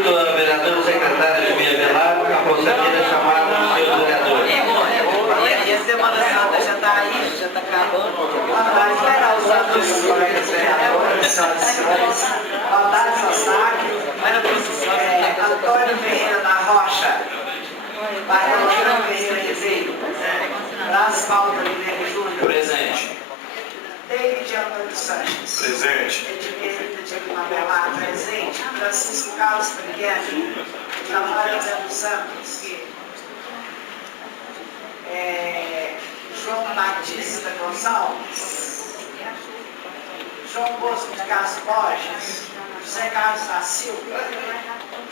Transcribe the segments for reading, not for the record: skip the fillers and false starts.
Solicito a vereadora secretária de Meio Velar a proceder a chamar os seus vereadores. E a Semana Santa já está aí, já está acabando. Vai esperar os outros colegas vereadores, senhoras e senhores. Valdade Sasaki, Antônio Ferreira da Rocha, Bartolomeu Ferreira Rezeiro, Brás Paulo Oliveira Júnior. Presente. David Antônio Sanches. Presente. Edmilda de Lima Velar, presente. Francisco Carlos Briguelli. Jamário José dos Santos. João Batista Gonçalves. João Bosco de Castro Borges. José Carlos da Silva.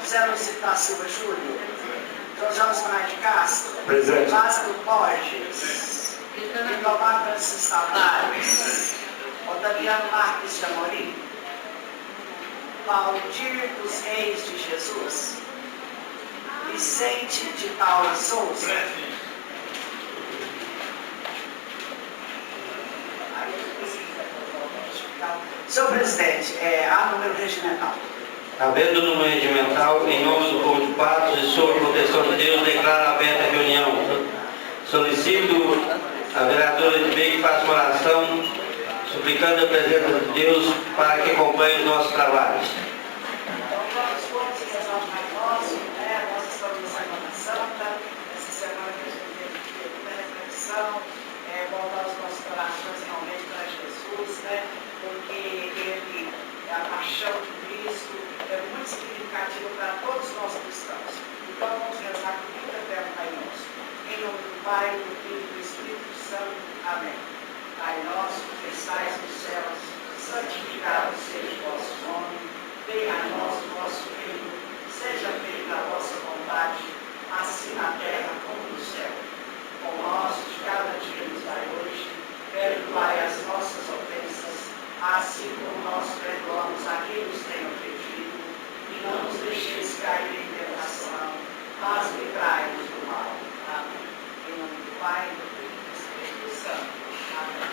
José Lucido da Silva Júnior. José Osmar de Castro. Presente. Lázaro Borges. Lindomar Francisco Tavares. Otaviano Marques de Amorim. Valdir dos Reis de Jesus. Vicente de Paula Souza. Senhor presidente, há número regimental. Havendo número regimental, em nome do povo de Patos e sob proteção de Deus, declaro aberta a reunião. Solicito a vereadora Edmei que faça uma oração, suplicando a presença de Deus para que acompanhe os nossos trabalhos. Então, nós todos rezamos mais nosso, nós estamos na Semana Santa, essa semana que a gente teve muita reflexão, voltar os nossos corações realmente para Jesus, porque ele, a paixão de Cristo, é muito significativa para todos nós cristãos. Então, vamos rezar com muita fé no Pai Nosso. Em nome do Pai, do Filho e do Espírito Santo. Amém. Pai nosso, que estais nos céus, santificado seja o vosso nome. Venha a nós o vosso reino. Seja feita a vossa vontade, assim na terra como no céu. O nosso de cada dia nos dai hoje. Perdoai as nossas ofensas, assim como nós perdoamos a quem nos tem ofendido. E não nos deixeis cair em tentação, mas livrai-nos do mal. Amém. Em nome do Pai, do Filho e do Espírito Santo. Amém.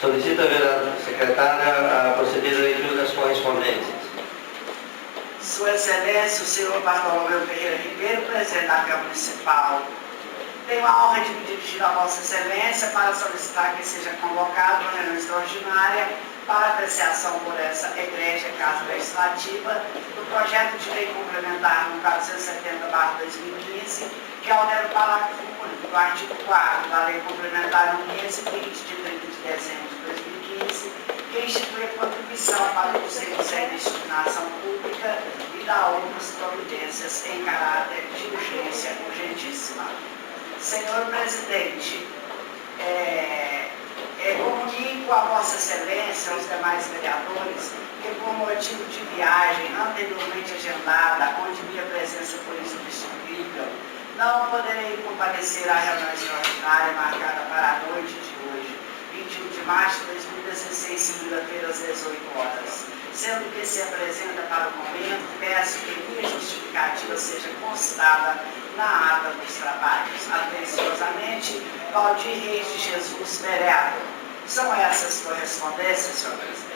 Solicito a vereadora secretária a proceder à leitura das correspondências. Sua Excelência, o senhor Bartolomeu Ferreira Ribeiro, presidente da Câmara Municipal. Tenho a honra de me dirigir a Vossa Excelência para solicitar que seja convocado uma reunião extraordinária para apreciação por essa Egregia Casa Legislativa do projeto de lei complementar no 470/2015, que altera o parágrafo único do artigo 4º da Lei Complementar 1520, de 30 de dezembro de 2015, que institui a contribuição para o Conselho de Destinação Pública e dá outras providências em caráter de urgência urgentíssima. Senhor presidente, comunico a Vossa Excelência, aos demais vereadores, que por motivo de viagem anteriormente agendada, onde minha presença foi insubstituível, não poderei comparecer à reunião extraordinária marcada para a noite de hoje, 21 de março de 2016, segunda-feira, às 18 horas. Sendo que se apresenta para o momento, peço que minha justificativa seja constada na ata dos trabalhos. Atenciosamente, Valdir Reis de Jesus, vereador. São essas correspondências, senhor presidente.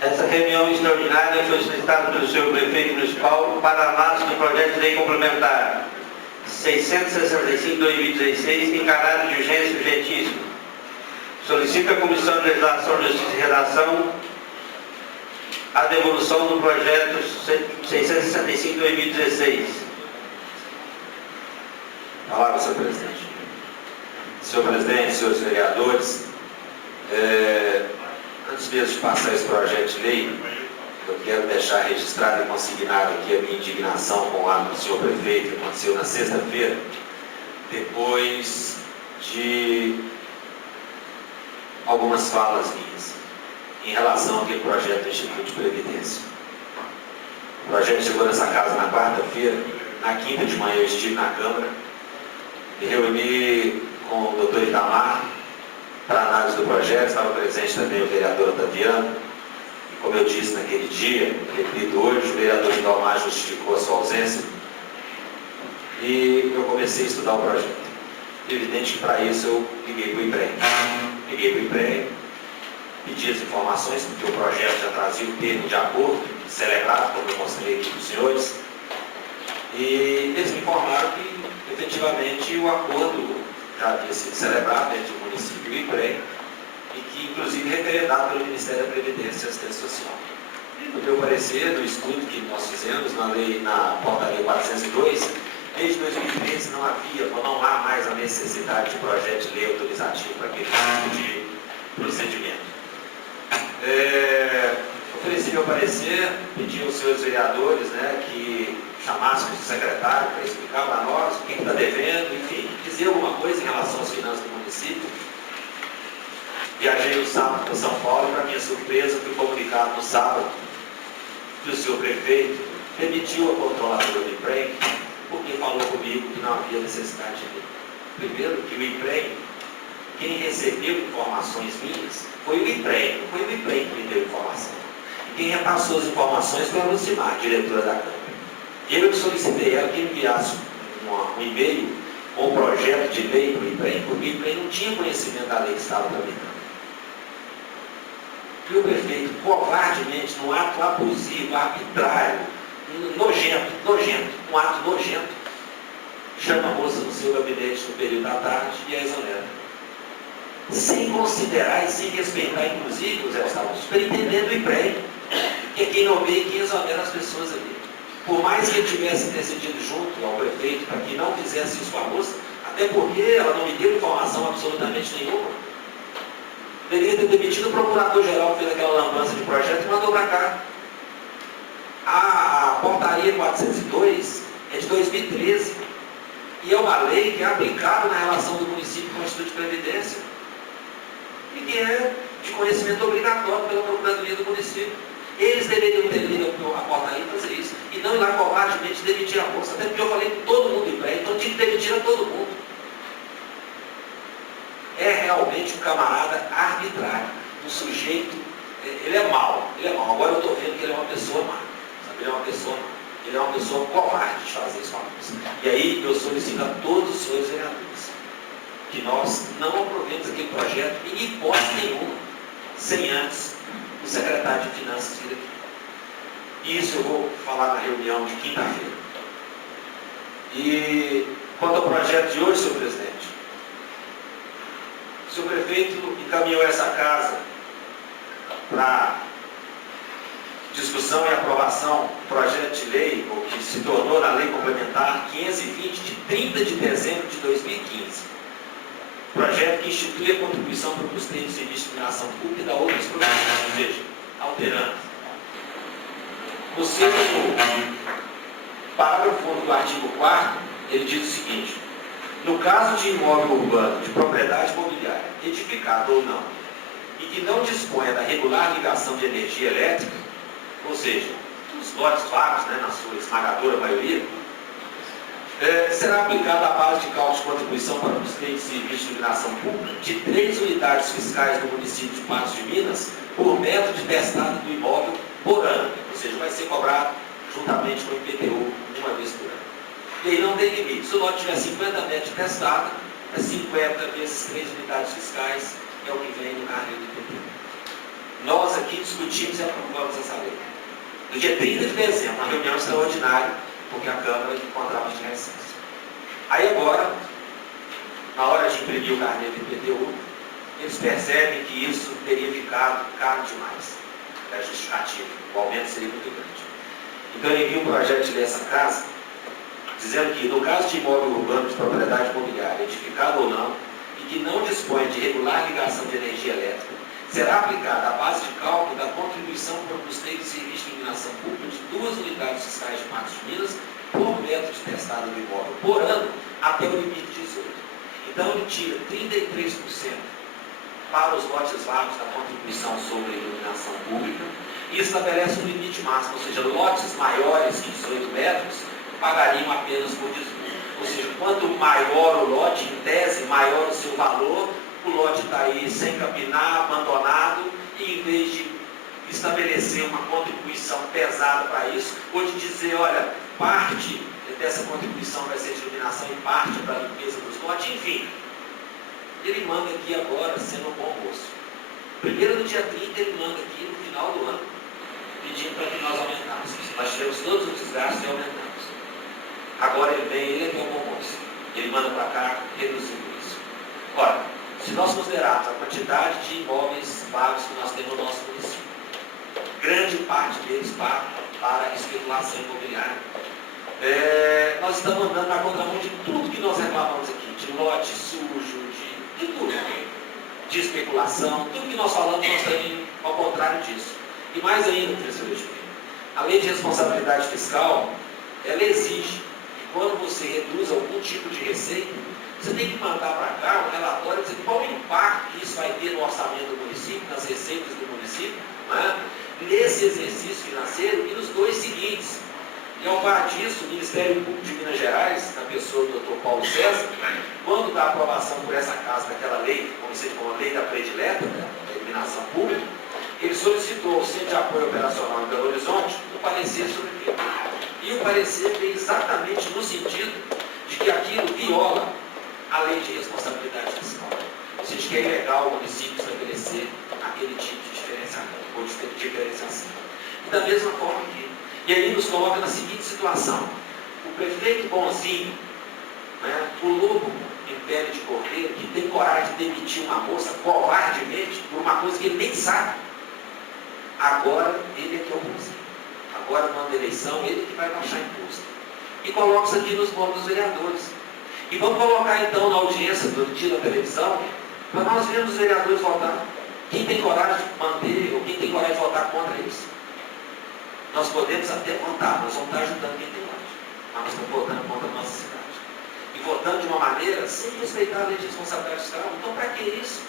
Essa reunião extraordinária foi solicitada pelo senhor prefeito municipal para análise do projeto de lei complementar 665/2016 em caráter de urgência urgentíssima. Solicita a Comissão de Legislação, Justiça e Redação a devolução do projeto 665/2016. Palavra, senhor presidente. Senhor presidente, senhores vereadores, antes mesmo de passar esse projeto de lei, eu quero deixar registrado e consignado aqui a minha indignação com o ato do senhor prefeito que aconteceu na sexta-feira, depois de algumas falas minhas em relação àquele projeto do Instituto de Previdência. O projeto chegou nessa casa na quarta-feira, na quinta de manhã eu estive na Câmara, me reuni com o doutor Itamar para análise do projeto, estava presente também o vereador Otaviano, Como eu disse naquele dia, repito hoje, o vereador Idomar justificou a sua ausência e eu comecei a estudar o projeto. Evidente que para isso eu liguei para o IPREM. Liguei para o IPREM, pedi as informações, porque o projeto já trazia o termo de acordo, celebrado, como eu mostrei aqui para os senhores, e eles me informaram que, efetivamente, o acordo já havia sido celebrado entre o município e o IPREM, e que, inclusive, referendado pelo Ministério da Previdência e Assistência Social. E, no meu parecer, no estudo que nós fizemos na portaria 402, desde 2013 não há mais a necessidade de projeto de lei autorizativo para aquele tipo de procedimento. Ofereci meu parecer, pedi aos senhores vereadores, né, que chamassem o secretário para explicar para nós o que está devendo, enfim, dizer alguma coisa em relação às finanças do município. Viajei no sábado para São Paulo e, para minha surpresa, fui comunicado no sábado que o senhor prefeito demitiu a controladora do IPREM, porque falou comigo que não havia necessidade de lei. Primeiro, que o IPREM, quem recebeu informações minhas, foi o IPREM, não foi o IPREM que me deu informação. E quem repassou as informações foi a Lucimar, diretora da Câmara. Eu solicitei ela que enviasse um e-mail com um projeto de lei para o IPREM, porque o IPREM não tinha conhecimento da lei que estava tramitando. E o prefeito, covardemente, num ato abusivo, arbitrário, nojento, um ato nojento, chama a moça no seu gabinete no período da tarde e a exonera. Sem considerar e sem respeitar, inclusive, o Zé Gustavo, o superintendente do IPREM, que é quem nomeia e quem exonera as pessoas ali. Por mais que ele tivesse decidido junto ao prefeito para que não fizesse isso com a moça, até porque ela não me deu informação absolutamente nenhuma, deveria ter demitido o procurador-geral que fez aquela lambança de projeto e mandou para cá. A portaria 402 é de 2013 e é uma lei que é aplicada na relação do município com o Instituto de Previdência e que é de conhecimento obrigatório pela Procuradoria do município. Eles deveriam ter lido a portaria e fazer isso e não ir lá covardemente demitir a moça, até porque eu falei com todo mundo em pé, então tinha que demitir a todo mundo. É realmente um camarada arbitrário, um sujeito, ele é mau, agora eu estou vendo que ele é uma pessoa má, sabe? Ele é uma pessoa covarde de fazer isso com a moça. E aí eu solicito a todos os senhores vereadores que nós não aprovemos aquele projeto em hipótese nenhuma, sem antes o secretário de Finanças vir aqui. Isso eu vou falar na reunião de quinta-feira. E quanto ao projeto de hoje, senhor presidente, o senhor prefeito encaminhou essa casa para discussão e aprovação do projeto de lei, o que se tornou na Lei Complementar 520, de 30 de dezembro de 2015. Projeto que institui a contribuição para o custeio do serviço de iluminação pública e da outras providências, ou seja, alterando. No seu parágrafo do artigo 4º, ele diz o seguinte: no caso de imóvel urbano de propriedade imobiliária, edificado ou não, e que não disponha da regular ligação de energia elétrica, ou seja, os lotes vagos, né, na sua esmagadora maioria, será aplicada a base de cálculo de contribuição para o custeio de serviço de iluminação pública de 3 unidades fiscais do município de Patos de Minas por metro de testado do imóvel por ano, ou seja, vai ser cobrado juntamente com o IPTU uma vez por ano. E aí não tem limite. Se o lote tiver 50 metros de testado, é 50 vezes 3 unidades fiscais, é o que vem no carnê do IPTU. Nós aqui discutimos e aprovamos essa lei. No dia 30 de dezembro, uma reunião extraordinária, porque a Câmara encontrava de licença. Aí agora, na hora de imprimir o carnê do IPTU, eles percebem que isso teria ficado caro demais. É justificativo, o aumento seria muito grande. Então ele envia um projeto de lei essa casa, dizendo que, no caso de imóvel urbano de propriedade imobiliária, edificado ou não, e que não dispõe de regular ligação de energia elétrica, será aplicada a base de cálculo da contribuição para o custeio de serviço de iluminação pública de 2 unidades fiscais de Patos de Minas por metro de testado do imóvel por ano até o limite de 18. Então ele tira 33% para os lotes vagos da contribuição sobre a iluminação pública e estabelece um limite máximo, ou seja, lotes maiores que 18 metros pagariam apenas por 18. Ou seja, quanto maior o lote, em tese, maior o seu valor, o lote está aí sem capinar, abandonado, e em vez de estabelecer uma contribuição pesada para isso, ou de dizer, olha, parte dessa contribuição vai ser de iluminação e parte para a limpeza dos lotes, enfim. Ele manda aqui agora, sendo um bom moço. Primeiro no dia 30, ele manda aqui no final do ano, pedindo para que nós aumentássemos. Nós tivemos todos os desgastes e aumentamos. Agora ele vem, ele é que é um bom moço. Ele manda para cá, reduzindo isso. Ora, se nós considerarmos a quantidade de imóveis vagos que nós temos no nosso município, grande parte deles para especulação imobiliária, nós estamos andando na contramão de tudo que nós reclamamos aqui, de lote sujo, de tudo, de especulação, tudo que nós falamos, nós estamos indo ao contrário disso. E mais ainda, professor Edmir, a lei de responsabilidade fiscal, ela exige que quando você reduz algum tipo de receita, você tem que mandar para cá um relatório dizendo qual o impacto que isso vai ter no orçamento do município, nas receitas do município, né? Nesse exercício financeiro e nos dois seguintes. E ao par disso, o Ministério Público de Minas Gerais, na pessoa do Dr. Paulo César, quando da aprovação por essa casa daquela lei, conhecida como a lei da predileta, da iluminação pública, ele solicitou ao Centro de Apoio Operacional em Belo Horizonte um parecer sobre aquilo. E o parecer veio exatamente no sentido de que aquilo viola a lei de responsabilidade fiscal. Ou seja, que é ilegal o município estabelecer aquele tipo de diferenciamento ou de diferenciação. E da mesma forma aqui. E aí nos coloca na seguinte situação. O prefeito bonzinho, né, o lobo em pele de cordeiro, que tem coragem de demitir uma moça covardemente por uma coisa que ele nem sabe. Agora ele é que é o bonzinho. Agora, manda eleição, ele que vai baixar imposto. E coloca isso aqui nos votos dos vereadores. E vamos colocar então na audiência do dia da televisão, para nós vermos os vereadores votar. Quem tem coragem de manter, ou quem tem coragem de votar contra isso? Nós podemos até votar, nós vamos estar ajudando quem tem coragem. Mas nós estamos votando contra a nossa cidade. E votando de uma maneira sem respeitar a lei de responsabilidade fiscal. Então, para que isso?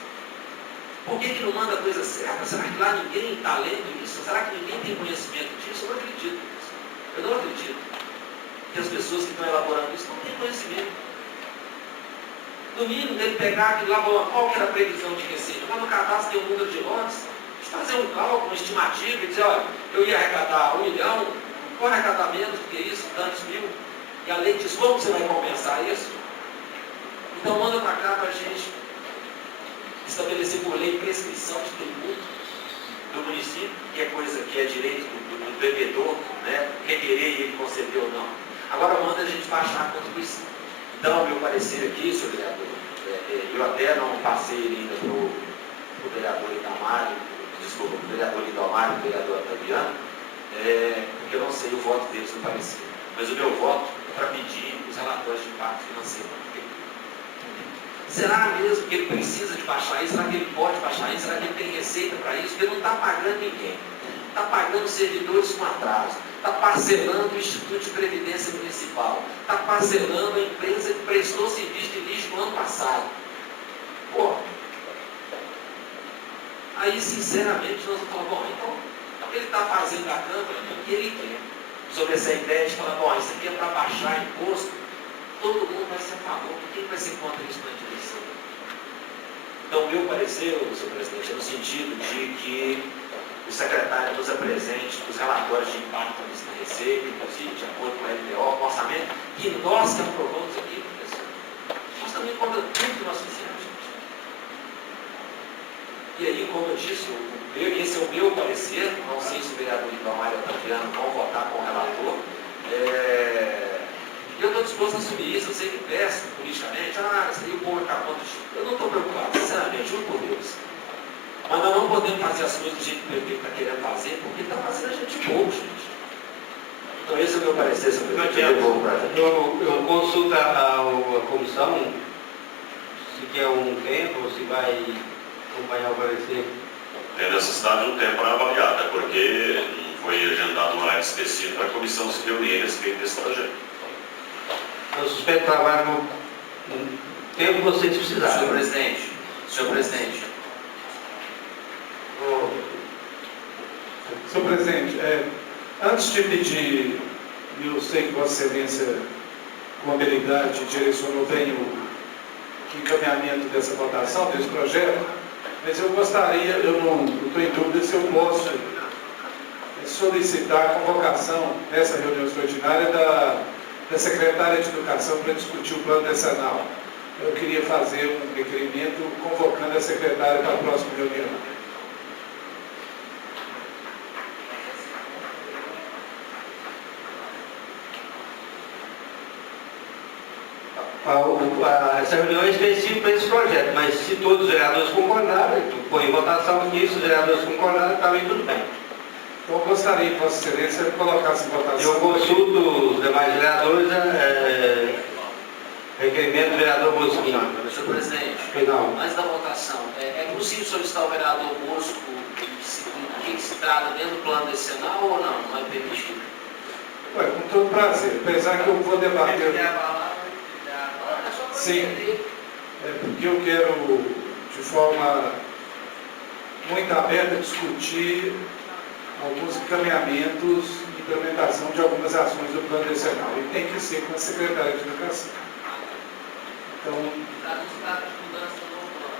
Por que não manda a coisa certa? Será que lá ninguém está lendo isso? Será que ninguém tem conhecimento disso? Eu não acredito nisso. Eu não acredito que as pessoas que estão elaborando isso não têm conhecimento. No mínimo, dele pegar aquilo lá, qual que era a previsão de receita? Lá no cadastro tem um número de lotes, de fazer um cálculo, uma estimativa e dizer, olha, eu ia arrecadar 1 milhão, vou arrecadar menos do que isso, tantos mil. E a lei diz, como você vai compensar isso? Então manda para cá para a gente estabelecer por lei prescrição de tributo do município, que é coisa que é direito do devedor, né? Requerer e ele conceder ou não. Agora manda a gente baixar a contribuição. Então, meu parecer aqui, senhor vereador, eu até não passei ele ainda para o vereador Idamário, desculpa, para o vereador Idamário e o vereador Otaviano, porque eu não sei o voto deles no parecer. Mas o meu voto é para pedir os relatórios de impacto financeiro. Será mesmo que ele precisa de baixar isso? Será que ele pode baixar isso? Será que ele tem receita para isso? Porque ele não está pagando ninguém. Está pagando servidores com atraso. Está parcelando o Instituto de Previdência Municipal. Está parcelando a empresa que prestou serviço de lixo no ano passado. Pô, aí sinceramente nós vamos falar, bom, então ele está fazendo a Câmara o que ele quer. Sobre essa ideia de falar, bom, isso aqui é para baixar imposto, todo mundo vai ser a favor. Quem vai ser contra isso na direção? Então, o meu parecer, senhor presidente, é no sentido de que o secretário nos apresente os relatórios de impacto na receita, inclusive de acordo com a LPO, com o orçamento, que nós que aprovamos aqui, professor. Nós também contra tudo que nós fizemos, gente. E aí, como eu disse, esse é o meu parecer, não sei se o vereador Idamário e o Otaviano vão votar com o relator. Eu estou disposto a assumir isso, eu sei que peço politicamente, isso aí o povo acabou de... Eu não estou preocupado, sinceramente, juro por Deus. Mas nós não podemos fazer as coisas do jeito que o prefeito está querendo fazer, porque está fazendo a gente pouco, gente. Então esse é o meu parecer, senhor prefeito. Eu consulto a comissão, se quer um tempo, ou se vai acompanhar o parecer. Tem necessidade de um tempo para avaliar, até porque não foi agendado um horário específico para a comissão se reunir a respeito desse projeto. Eu suspeito trabalhar no tempo que vocês precisarem. Senhor presidente. Senhor presidente, antes de pedir, eu sei que Vossa Excelência, com habilidade, direcionou bem o encaminhamento dessa votação, desse projeto, mas eu gostaria, eu não estou em dúvida se eu posso solicitar a convocação nessa reunião extraordinária da secretária de Educação para discutir o plano decenal. Eu queria fazer um requerimento convocando a secretária para a próxima reunião. Essa reunião é específica para esse projeto, mas se todos os vereadores concordarem, põe em votação que se os vereadores concordarem, também tudo bem. Então, eu gostaria, Vossa Excelência, de colocar essa votação. Eu consulto os demais vereadores, requerimento do vereador Bosquinho. Senhor presidente, Final. antes da votação, é possível solicitar ao vereador Bosco que se trata dentro do plano decenal ou não? Não é permitido? Ué, com todo prazer, apesar que eu vou debater. Sim, porque eu quero, de forma muito aberta, discutir alguns encaminhamentos e implementação de algumas ações do plano decenal. E tem que ser com a secretária de Educação. Então,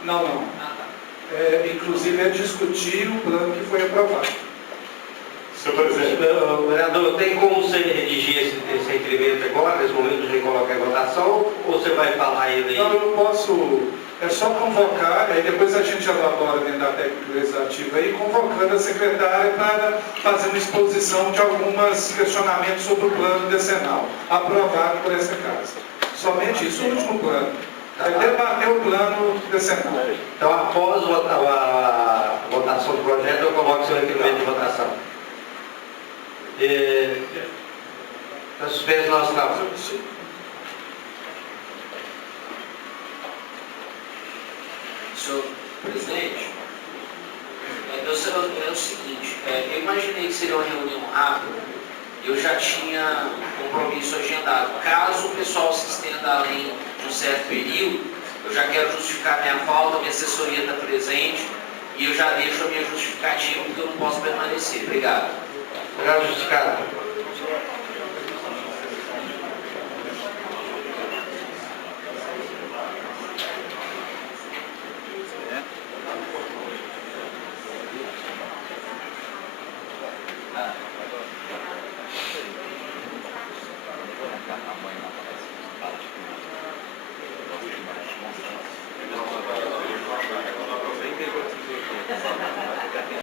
não. Inclusive é discutir o plano que foi aprovado. Senhor presidente. Vereador, tem como você redigir esse requerimento agora, nesse momento, a gente colocar em votação, ou você vai falar ele aí? Não, eu posso, é só convocar, aí depois a gente elabora dentro da técnica legislativa aí, convocando a secretária para fazer uma exposição de alguns questionamentos sobre o plano decenal, aprovado por essa casa. Somente isso, o último plano. Vai debater o plano decenal. Então, após a votação do projeto, eu coloco seu requerimento de votação. Está suspenso o nosso trabalho. Senhor presidente, é o seguinte, eu imaginei que seria uma reunião rápida, eu já tinha compromisso agendado. Caso o pessoal se estenda além de um certo período, eu já quero justificar minha falta, minha assessoria está presente, e eu já deixo a minha justificativa porque eu não posso permanecer. Obrigado. Obrigado, justificado.